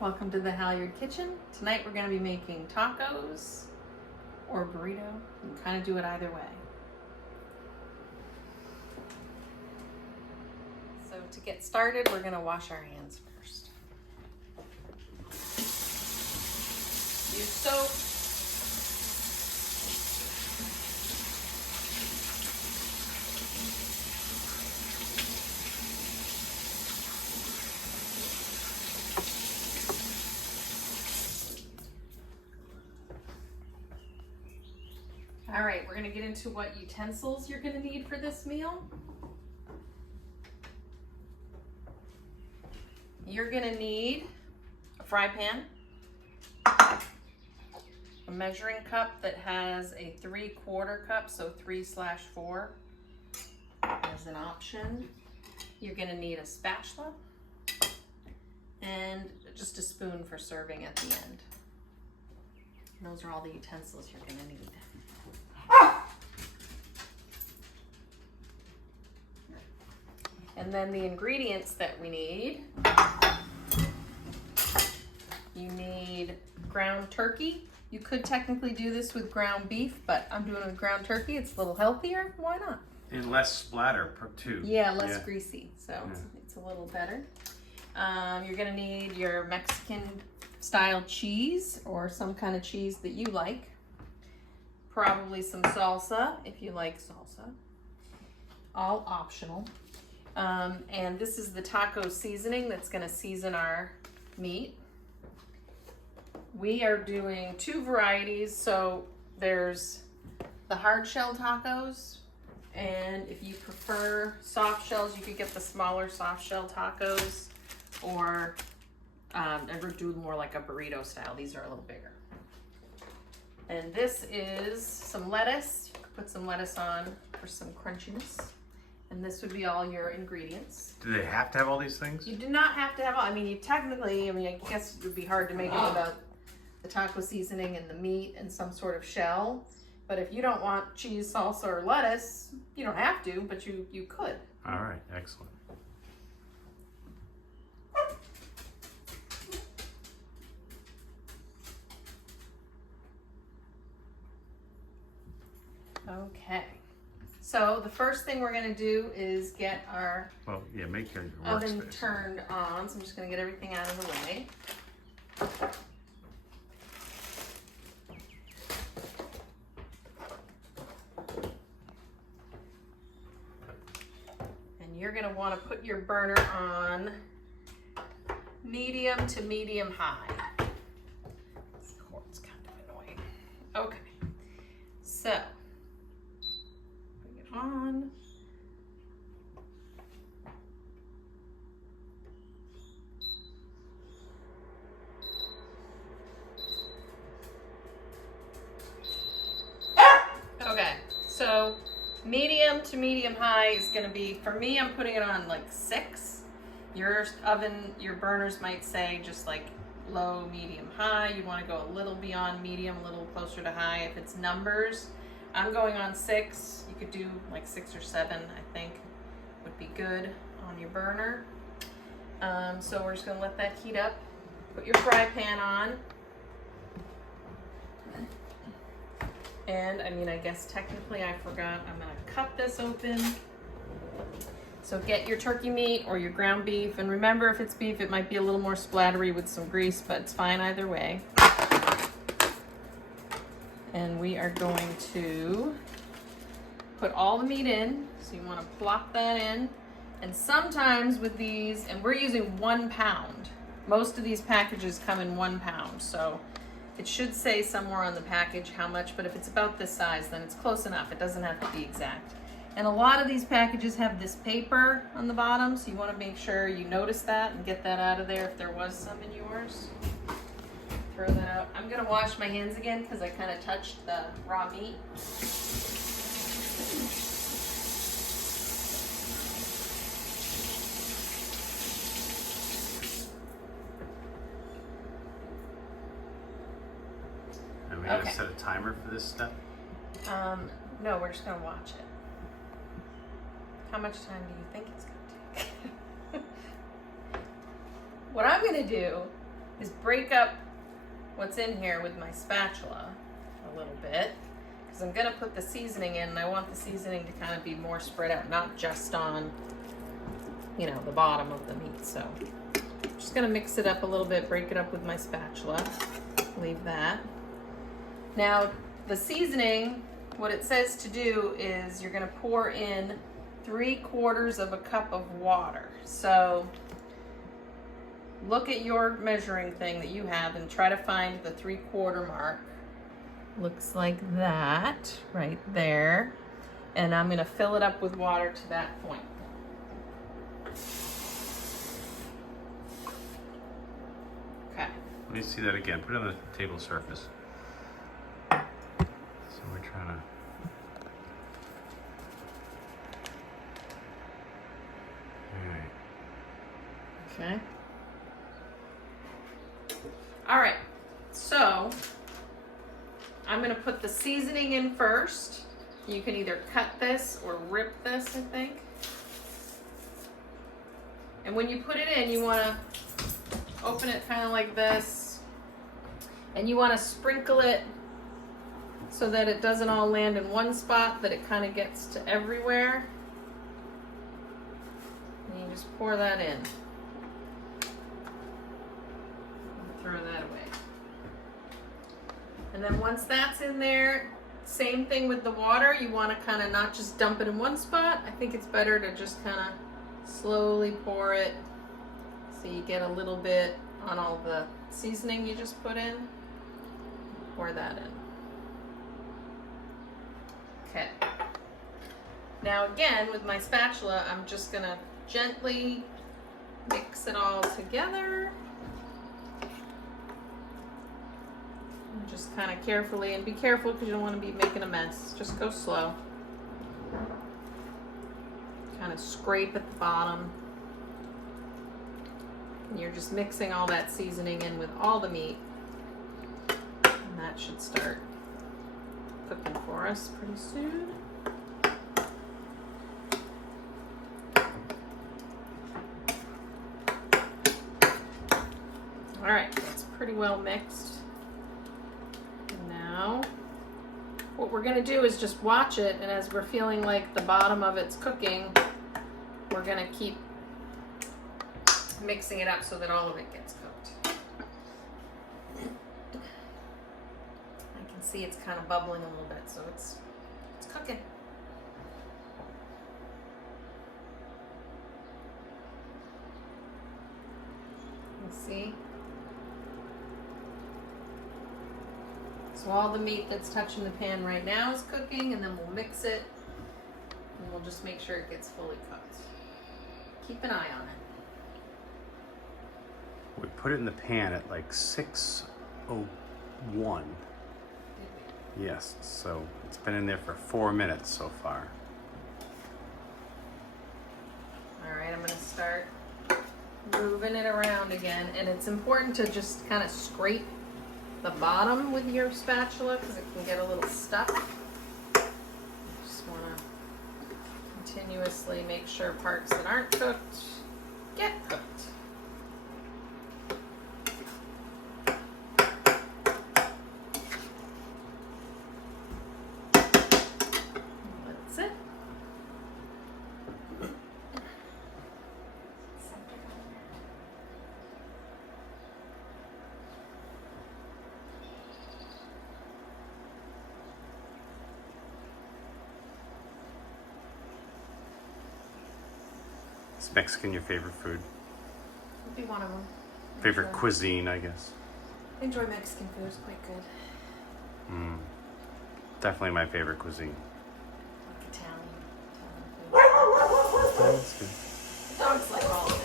Welcome to the Halyard kitchen. Tonight we're going to be making tacos or burrito. You can kind of do it either way. So to get started, we're going to wash our hands first. Use soap. All right, we're gonna get into what utensils you're gonna need for this meal. You're gonna need a fry pan, a measuring cup that has a 3/4 cup, so 3/4 as an option. You're gonna need a spatula and just a spoon for serving at the end. And those are all the utensils you're gonna need. And then the ingredients that we need, you need ground turkey. You could technically do this with ground beef, but I'm doing it with ground turkey. It's a little healthier. Why not? And less splatter too. Yeah, less greasy, so it's a little better. You're gonna need your Mexican style cheese or some kind of cheese that you like. Probably some salsa if you like salsa. All optional. And this is the taco seasoning that's going to season our meat. We are doing 2 varieties. So there's the hard shell tacos, and if you prefer soft shells, you could get the smaller soft shell tacos, or ever do more like a burrito style. These are a little bigger. And this is some lettuce. You could put some lettuce on for some crunchiness. And this would be all your ingredients. Do they have to have all these things? You do not have to have all. I mean, I guess it would be hard to make it without the taco seasoning and the meat and some sort of shell. But if you don't want cheese, salsa, or lettuce, you don't have to, but you could. All right, excellent. Okay. So the first thing we're gonna do is get our make your oven workspace turned on. So I'm just gonna get everything out of the way. And you're gonna wanna put your burner on medium to medium high. This cord's kind of annoying. Okay, so on. Okay, so medium to medium high is going to be, for me, I'm putting it on like 6. Your oven, your burners might say just like low, medium, high. You want to go a little beyond medium, a little closer to high. If it's numbers, I'm going on 6. You could do like 6 or 7, I think would be good on your burner. So we're just gonna let that heat up. Put your fry pan on. And I guess technically I forgot, I'm gonna cut this open. So get your turkey meat or your ground beef. And remember, if it's beef, it might be a little more splattery with some grease, but it's fine either way. And we are going to put all the meat in. So you want to plop that in. And sometimes with these, and we're using 1 pound. Most of these packages come in 1 pound. So it should say somewhere on the package how much, but if it's about this size, then it's close enough. It doesn't have to be exact. And a lot of these packages have this paper on the bottom, so you want to make sure you notice that and get that out of there if there was some in yours. Throw that out. I'm gonna wash my hands again because I kind of touched the raw meat. And we gotta set a timer for this step? No, we're just gonna watch it. How much time do you think it's gonna take? What I'm gonna do is break up what's in here with my spatula a little bit, because I'm gonna put the seasoning in, and I want the seasoning to kind of be more spread out, not just on, you know, the bottom of the meat. So I'm just gonna mix it up a little bit, break it up with my spatula, leave that. Now the seasoning, what it says to do is you're gonna pour in 3/4 of a cup of water. So look at your measuring thing that you have and try to find the 3/4 mark. Looks like that right there. And I'm gonna fill it up with water to that point. Okay. Let me see that again. Put it on the table surface. So we're trying to. Alright. Okay. All right, so I'm gonna put the seasoning in first. You can either cut this or rip this, I think. And when you put it in, you wanna open it kind of like this. And you wanna sprinkle it so that it doesn't all land in one spot, that it kind of gets to everywhere. And you just pour that in. Throw that away. And then once that's in there, same thing with the water. You want to kind of not just dump it in one spot. I think it's better to just kind of slowly pour it so you get a little bit on all the seasoning you just put in. Pour that in. Okay. Now again, with my spatula, I'm just gonna gently mix it all together. And just kind of carefully, and be careful because you don't want to be making a mess. Just go slow. Kind of scrape at the bottom. And you're just mixing all that seasoning in with all the meat. And that should start cooking for us pretty soon. All right, that's pretty well mixed. Now, what we're gonna do is just watch it, and as we're feeling like the bottom of it's cooking, we're gonna keep mixing it up so that all of it gets cooked. I can see it's kind of bubbling a little bit, so it's cooking. You see? So all the meat that's touching the pan right now is cooking, and then we'll mix it, and we'll just make sure it gets fully cooked. Keep an eye on it. We put it in the pan at like 6:01. Yes, so it's been in there for 4 minutes so far. All right, I'm gonna start moving it around again, and it's important to just kind of scrape the bottom with your spatula because it can get a little stuck. Just want to continuously make sure parts that aren't cooked get cooked. That's it. Is Mexican your favorite food? Would be one of them. Favorite cuisine, I guess. I enjoy Mexican food. It's quite good. Definitely my favorite cuisine. Like Italian food. Oh, that's good. The dogs like all of it.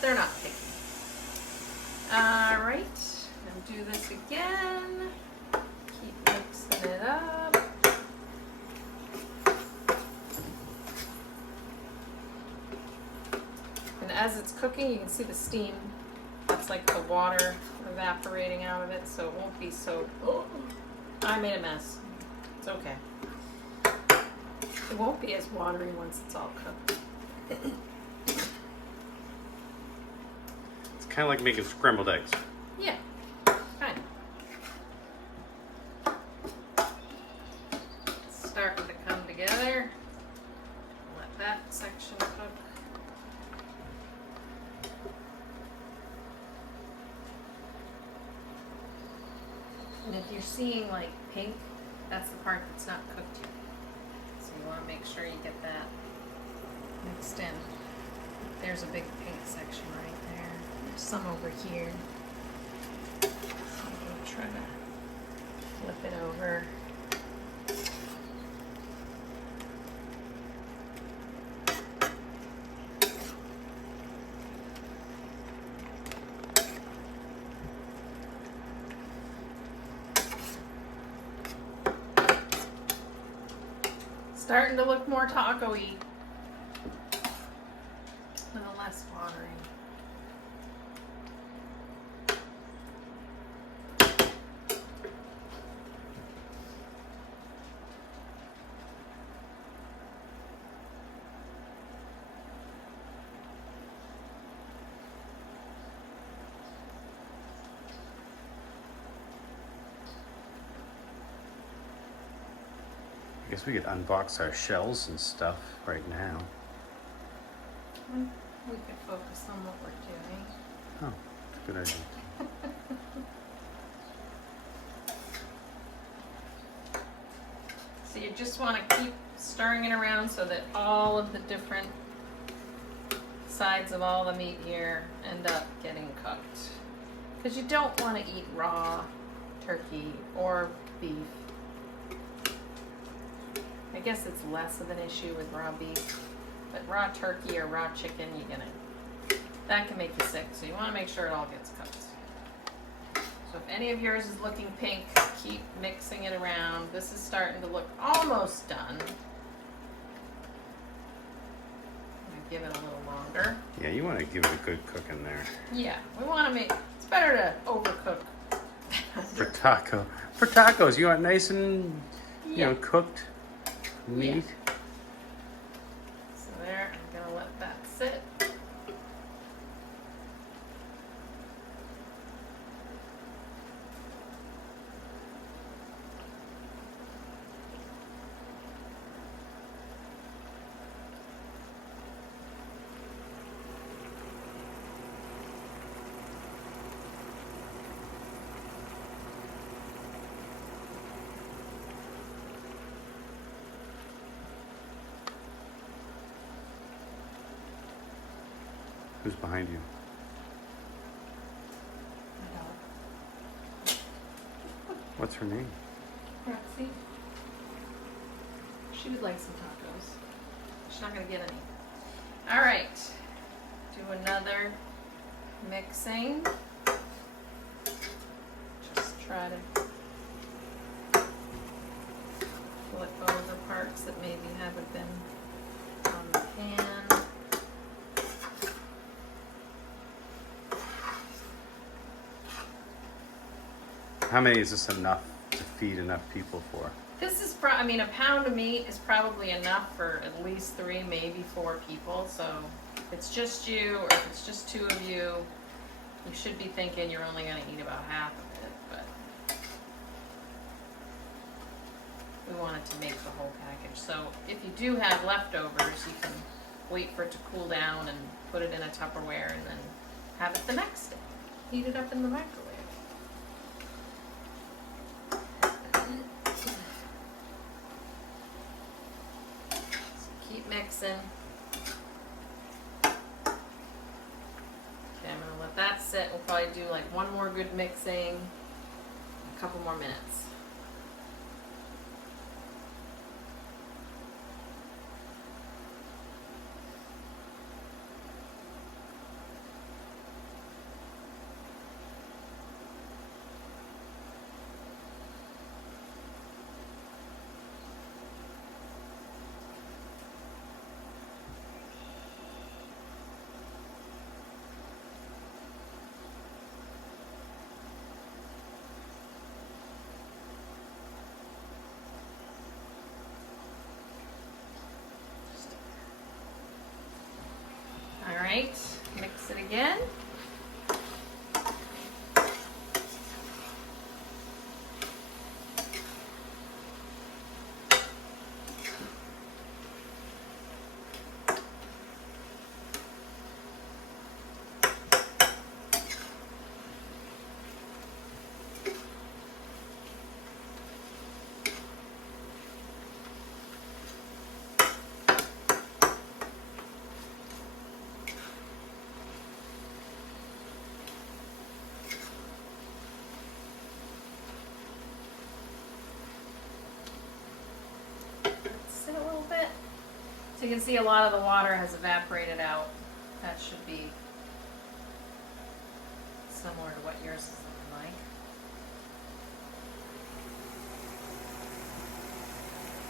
They're not picky. All right, now do this again. Keep mixing it up. And as it's cooking, you can see the steam. That's like the water evaporating out of it, so it won't be so. Oh, I made a mess. It's okay. It won't be as watery once it's all cooked. It's kind of like making scrambled eggs. Yeah, kind of. It's starting to come together. Let that section cook. And if you're seeing like pink, that's the part that's not cooked yet. So you want to make sure you get that mixed in. There's a big pink section right there. There's some over here. So I'm going to try to flip it over. Starting to look more taco-y. A little less watery. I guess we could unbox our shells and stuff right now. We could focus on what we're doing. Oh, that's a good idea. So you just want to keep stirring it around so that all of the different sides of all the meat here end up getting cooked. Because you don't want to eat raw turkey or beef. I guess it's less of an issue with raw beef, but raw turkey or raw chicken, that can make you sick. So you want to make sure it all gets cooked. So if any of yours is looking pink, keep mixing it around. This is starting to look almost done. I'm gonna give it a little longer. Yeah, you want to give it a good cook in there. Yeah, we want to make. It's better to overcook. For tacos, you want nice and cooked meat. Yeah. So there, I'm gonna let that sit. Who's behind you? What's her name? Roxy. She would like some tacos. She's not gonna get any. All right. Do another mixing. Just try to let go of the parts that maybe haven't been on the pan. How many is this enough to feed enough people for? This is, a pound of meat is probably enough for at least 3, maybe 4 people. So if it's just you or if it's just 2 of you, you should be thinking you're only going to eat about half of it. But we wanted to make the whole package. So if you do have leftovers, you can wait for it to cool down and put it in a Tupperware and then have it the next day. Heat it up in the microwave. Keep mixing. Okay, I'm gonna let that sit. We'll probably do like one more good mixing, a couple more minutes. All right, mix it again. So you can see a lot of the water has evaporated out. That should be similar to what yours is looking like.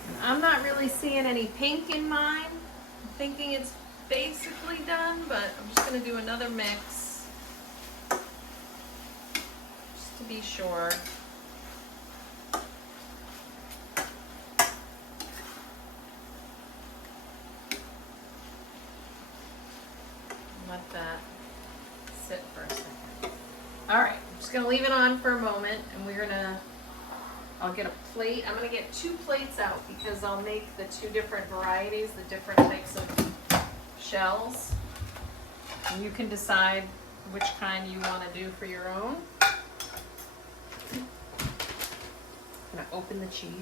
And I'm not really seeing any pink in mine. I'm thinking it's basically done, but I'm just going to do another mix just to be sure. Let that sit for a second. All right, I'm just gonna leave it on for a moment, and I'll get a plate. I'm gonna get 2 plates out because I'll make the 2 different varieties, the different types of shells. And you can decide which kind you wanna do for your own. I'm gonna open the cheese.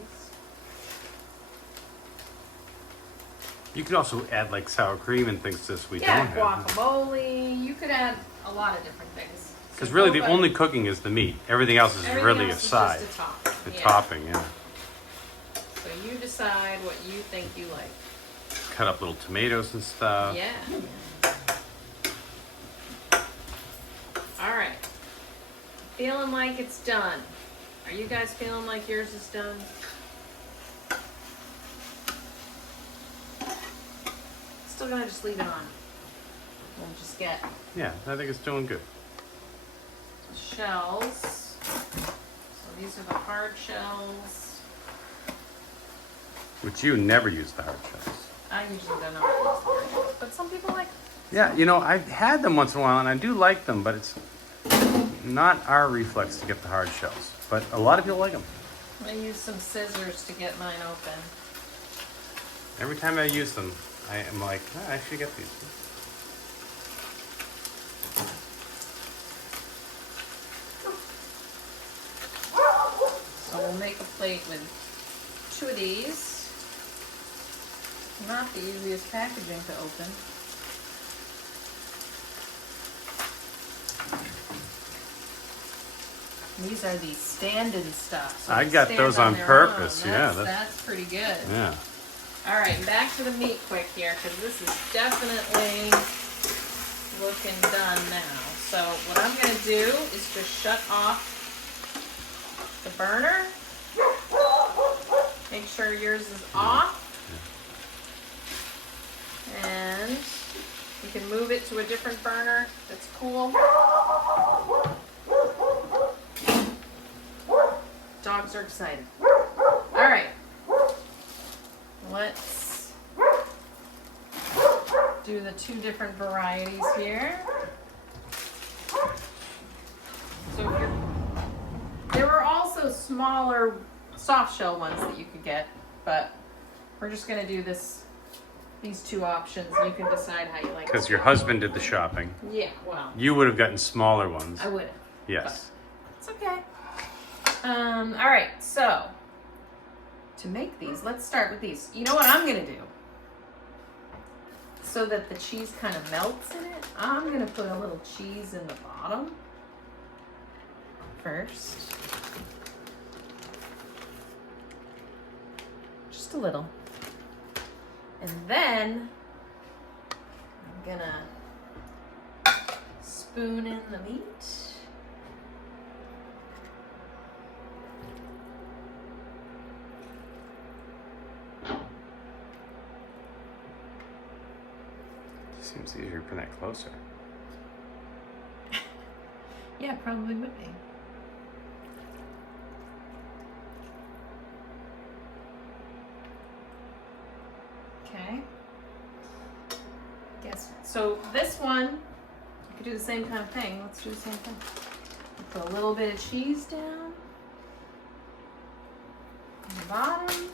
You could also add like sour cream and things to this we don't have. Guacamole. You could add a lot of different things. Because really the only cooking is the meat. Everything else is really a side. Just a top. The topping, yeah. So you decide what you think you like. Cut up little tomatoes and stuff. Yeah. All right. Feeling like it's done. Are you guys feeling like yours is done? Still gonna just leave it on. We'll just get Yeah, I think it's doing good. shells. So these are the hard shells. Which you never use the hard shells. I usually don't know what these hard shells, but some people like. Yeah, you know, I've had them once in a while and I do like them, but it's not our reflex to get the hard shells. But a lot of people like them. I use some scissors to get mine open. Every time I use them, I am like, I should get these. So we'll make a plate with 2 of these. Not the easiest packaging to open. These are the stand-in stuff. So I they got stand those on their purpose, own. yeah, That's pretty good. Yeah. All right, back to the meat quick here, because this is definitely looking done now. So what I'm going to do is just shut off the burner. Make sure yours is off. And you can move it to a different burner. That's cool. Dogs are excited. All right. Let's do the 2 different varieties here. So if there were also smaller soft shell ones that you could get, but we're just going to do these 2 options. You can decide how you like it. Because your husband did the shopping. Yeah, well, You would have gotten smaller ones. I would have. Yes. It's okay. All right, so to make these, let's start with these. You know what I'm gonna do? So that the cheese kind of melts in it, I'm gonna put a little cheese in the bottom first. Just a little. And then I'm gonna spoon in the meat. Seems easier to put that closer. Yeah, probably would be. Okay. Guess so. This one, you could do the same kind of thing. Let's do the same thing. Put a little bit of cheese down on the bottom.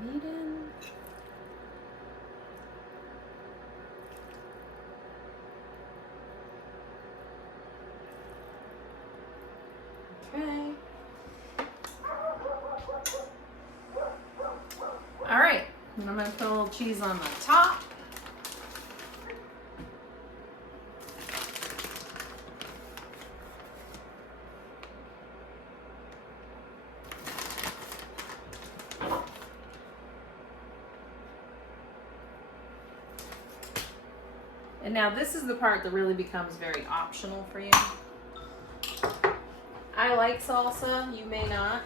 Meat in. Okay. All right, and I'm gonna put a little cheese on the top. And now this is the part that really becomes very optional for you. I like salsa, you may not.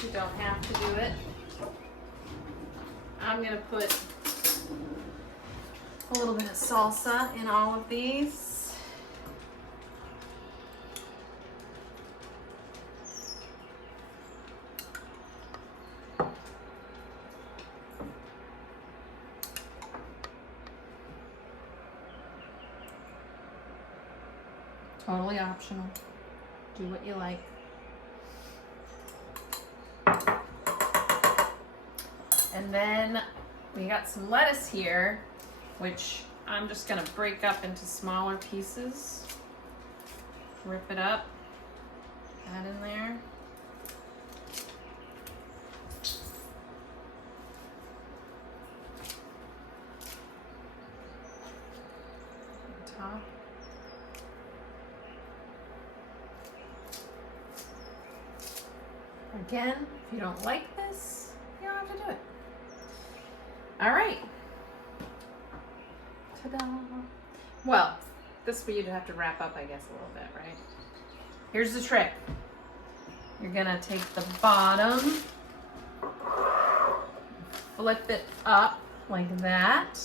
You don't have to do it. I'm gonna put a little bit of salsa in all of these. Totally optional. Do what you like. And then we got some lettuce here, which I'm just gonna break up into smaller pieces. Rip it up, add in there. On top. Again, if you don't like this, you don't have to do it. All right. Ta-da. Well, this way you'd have to wrap up, I guess, a little bit, right? Here's the trick. You're gonna take the bottom, flip it up like that.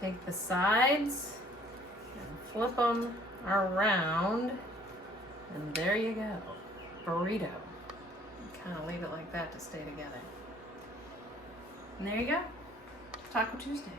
Take the sides and flip them around, and there you go. Burrito. Kind of leave it like that to stay together. And there you go. Taco Tuesday.